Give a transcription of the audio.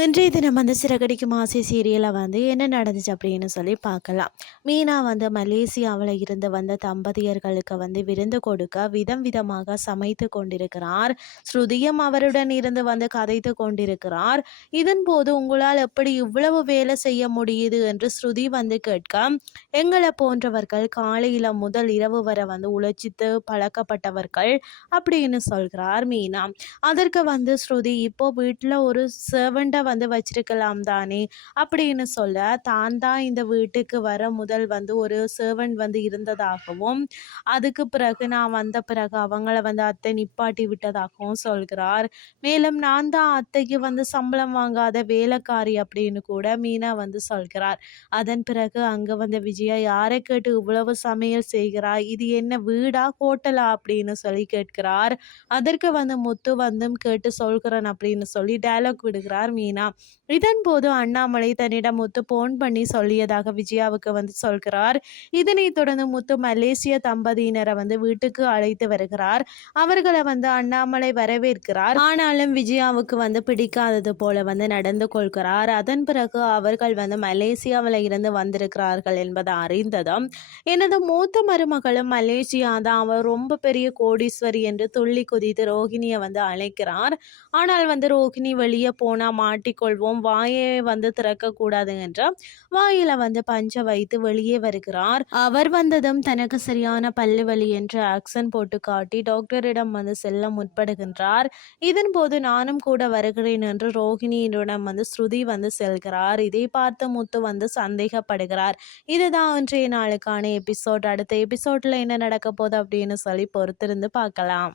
இன்றைய தினம் வந்து சிறகடிக்கும் ஆசை சீரியலில் வந்து என்ன நடந்துச்சு அப்படின்னு சொல்லி பார்க்கலாம். மீனா வந்து மலேசியாவில் இருந்து வந்த தம்பதியர்களுக்கு வந்து விருந்து கொடுக்க விதம் விதமாக சமைத்து கொண்டிருக்கிறார். ஸ்ருதியும் அவருடன் இருந்து வந்து கதைத்து கொண்டிருக்கிறார். இதன் போது உங்களால் எப்படி இவ்வளவு வேலை செய்ய முடியுது என்று ஸ்ருதி வந்து கேட்க எங்களை போன்றவர்கள் காலையில் முதல் இரவு வரை வந்து உழைச்சித்து பழக்கப்பட்டவர்கள் அப்படின்னு சொல்கிறார் மீனா. அதற்கு வந்து ஸ்ருதி இப்போ வீட்டில் ஒரு சர்வெண்ட்டை வந்து வச்சிருக்கலாம் தானே? அப்படின்னு சொல்ல தான் தான் இந்த வீட்டுக்கு வர முதல் வந்து ஒரு சர்வன்ட் வந்து இருந்ததாகவும் அதுக்கு பிறகு நான் வந்த பிறகு அவங்கள வந்து அத்தை நிப்பாட்டி விட்டதாகவும் சொல்கிறார். மேலும் நான் தான் அத்தைக்கு வந்து சம்பளம் வாங்காத வேலைக்காரி அப்படின்னு கூட மீனா வந்து சொல்கிறார். அதன் பிறகு அங்கே வந்த விஜயா யாரை கேட்டு இவ்வளவு சமையல் செய்கிறார் இது என்ன வீடா ஹோட்டலா? அப்படின்னு சொல்லி கேட்கிறார். அதற்கு வந்து முத்து வந்தும் கேட்டு சொல்கிறேன் அப்படின்னு சொல்லி டயலாக் விடுகிறார் மீனா. மீனா இதன் போது அண்ணாமலை தன்னிடம் முத்து போன் பண்ணி சொல்லியதாக விஜயாவுக்கு வந்து சொல்கிறார். இதனைத் தொடர்ந்து முத்து மலேசிய தம்பதியினரை வந்து வீட்டுக்கு அழைத்து வருகிறார். அவர்களை வந்து அண்ணாமலை வரவேற்கிறார். ஆனாலும் விஜயாவுக்கு வந்து பிடிக்காதது போல வந்து நடந்து கொள்கிறார். அதன் பிறகு அவர்கள் வந்து மலேசியாவில் இருந்து வந்திருக்கிறார்கள் என்பதை அறிந்ததும் எனது மூத்த மருமகளும் மலேசியா தான் அவர் ரொம்ப பெரிய கோடீஸ்வரி என்று துள்ளி குதித்து ரோஹிணியை வந்து அழைக்கிறார். ஆனால் வந்து ரோஹிணி வெளியே போனா போனால் கட்டிக்கொள்வோம். வாயை வந்து திறக்கக்கூடாது என்றால் வாயில வந்து பஞ்ச வைத்து வெளியே வருகிறார். அவர் வந்ததும் தனக்கு சரியான பல்லு வலி என்று ஆக்சன் போட்டு காட்டி டாக்டரிடம் வந்து செல்ல முற்படுகின்றார். இதன் போது நானும் கூட வருகிறேன் என்று ரோஹிணியிடம் வந்து ஸ்ருதி வந்து செல்கிறார். இதை பார்த்து முத்து வந்து சந்தேகப்படுகிறார். இதுதான் இன்றைய நாளுக்கான எபிசோட் அடுத்த எபிசோட்ல என்ன நடக்க போகுது? அப்படின்னு சொல்லி பொறுத்திருந்து பார்க்கலாம்.